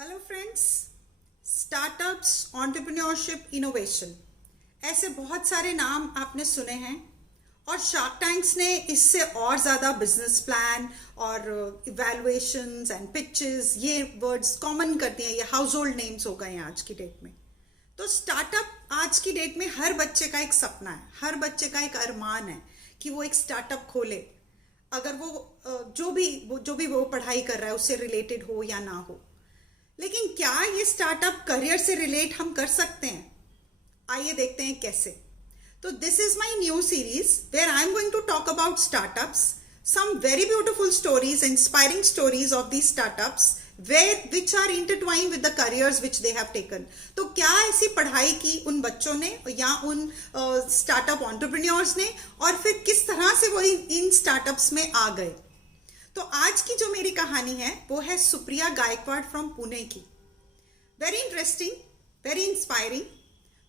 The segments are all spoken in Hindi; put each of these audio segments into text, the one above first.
Hello friends, startups, entrepreneurship, innovation, ऐसे बहुत सारे नाम आपने सुने हैं और शार्क टैंक्स ने इससे और ज़्यादा बिजनेस प्लान और इवैल्यूएशंस एंड पिचेस, ये वर्ड्स कॉमन करती हैं, ये हाउस होल्ड नेम्स हो गए हैं आज की डेट में। तो स्टार्टअप आज की डेट में हर बच्चे का एक सपना है, हर बच्चे का एक अरमान है कि वो एक स्टार्टअप खोले, अगर वो जो भी वो पढ़ाई कर रहा है उससे रिलेटेड हो या ना हो। लेकिन क्या ये स्टार्टअप करियर से रिलेट हम कर सकते हैं? आइए देखते हैं कैसे। तो this is my new series where I am going to talk about startups, some very beautiful stories, inspiring stories of these startups which are intertwined with the careers which they have taken. तो क्या ऐसी पढ़ाई की उन बच्चों ने या उन स्टार्टअप एंटरप्रेन्योर्स ने और फिर किस तरह से वो इन स्टार्टअप्स में आ गए। तो आज की जो मेरी कहानी है वो है सुप्रिया गायकवाड़ फ्रॉम पुणे की। Very interesting, very inspiring.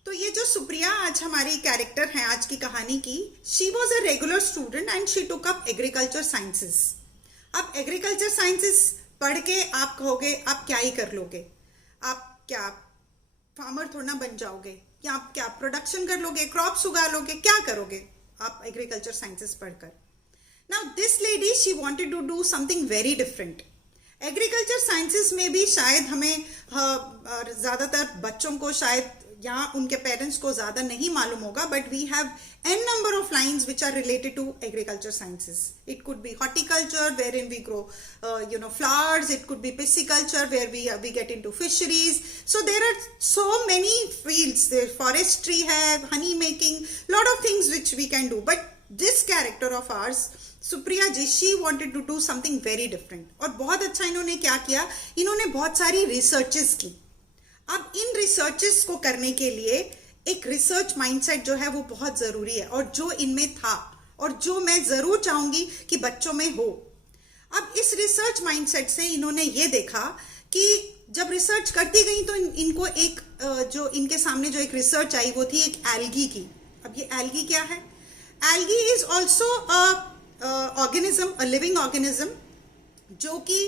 तो ये जो सुप्रिया आज हमारी कैरेक्टर है आज की कहानी की, she was a regular student and she took up agriculture sciences. अब एग्रीकल्चर साइंसेस पढ़ के आप कहोगे आप क्या ही कर लोगे, आप क्या फार्मर थोड़ा ना बन जाओगे, या आप क्या प्रोडक्शन कर लोगे, क्रॉप्स उगा लोगे, क्या करोगे आप एग्रीकल्चर साइंसेस पढ़कर। Now this lady, she wanted to do something very different. Agriculture sciences में भी शायद हमें ज़्यादातर बच्चों को शायद या उनके पेरेंट्स को ज़्यादा नहीं मालूम होगा, but we have n number of lines which are related to agriculture sciences. It could be horticulture wherein we grow flowers. It could be pisciculture where we get into fisheries. So there are so many fields. There forestry है, honey making, lot of things which we can do. But this character of ours, Supriya ji, she wanted to do something very different. और बहुत अच्छा इन्होंने क्या किया, इन्होंने बहुत सारी रिसर्चेस की। अब इन रिसर्चेस को करने के लिए एक रिसर्च माइंडसेट जो है वो बहुत ज़रूरी है, और जो इनमें था और जो मैं ज़रूर चाहूँगी कि बच्चों में हो। अब इस रिसर्च माइंडसेट से इन्होंने ये देखा कि जब रिसर्च करती गई तो इनको एक जो इनके सामने जो एक रिसर्च आई वो थी एक एल्गी की। अब ये एल्गी क्या है? Algae is also organism, a living organism, जो कि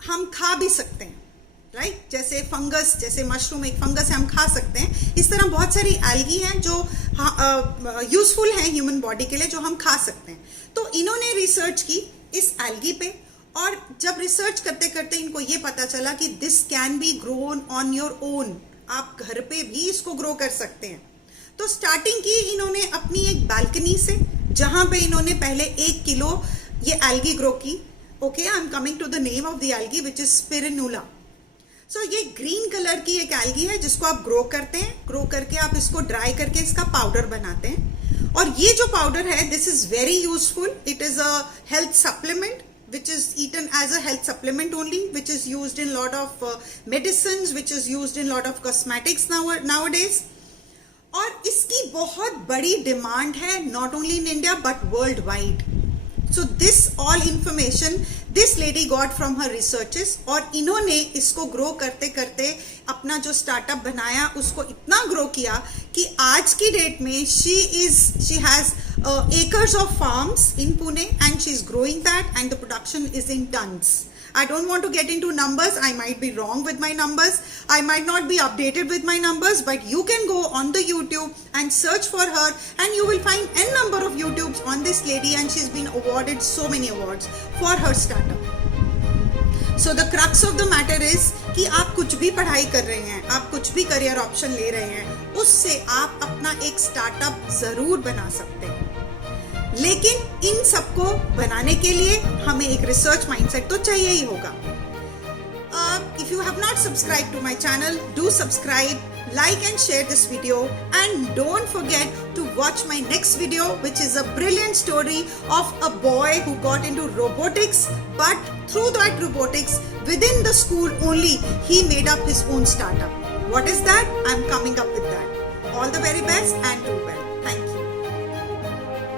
हम खा भी सकते हैं, राइट? जैसे फंगस, जैसे मशरूम एक फंगस है, हम खा सकते हैं। इस तरह बहुत सारी एल्गी हैं जो यूजफुल हैं ह्यूमन बॉडी के लिए, जो हम खा सकते हैं। तो इन्होंने रिसर्च की इस एल्गी पे, और जब रिसर्च करते करते इनको ये पता चला कि this can be grown on your own, आप घर पे भी इसको ग्रो कर सकते हैं। तो स्टार्टिंग की इन्होंने अपनी एक बालकनी से, जहां पे इन्होंने पहले 1 किलो ये एल्गी ग्रो की। Okay, I am coming to the name of the algae which is spirulina. So ये ग्रीन कलर की एक एल्गी है जिसको आप ग्रो करते हैं, ग्रो करके आप इसको ड्राई करके इसका पाउडर बनाते हैं। और ये जो पाउडर है, this is very useful. It is a health supplement which is eaten as a health supplement only, which is used in lot of medicines, which is used in lot of cosmetics nowadays. और इसकी बहुत बड़ी डिमांड है, not only in India but world wide. So this all information this lady got from her researches, और इन्होंने इसको ग्रो करते करते अपना जो स्टार्टअप बनाया उसको इतना ग्रो किया कि आज की डेट में she has acres of farms in Pune and she's growing that, and the production is in tons. I don't want to get into numbers. I might be wrong with my numbers. I might not be updated with my numbers, but you can go on the YouTube and search for her, and you will find n number of YouTubes on this lady, and she's been awarded so many awards for her startup. So the crux of the matter is कि आप कुछ भी पढ़ाई कर रहे हैं, आप कुछ भी करियर ऑप्शन ले रहे हैं, उससे आप अपना एक स्टार्टअप जरूर बना सकते हैं। लेकिन इन सबको बनाने के लिए हमें एक रिसर्च माइंडसेट तो चाहिए ही होगा। If you have not subscribed to my channel, do subscribe, like and share this video, and don't forget to watch my next video, which is a brilliant story of a boy who got into robotics, but through that robotics within the school only he made up his own startup. What is that? I'm coming up with that. All the very best and do well.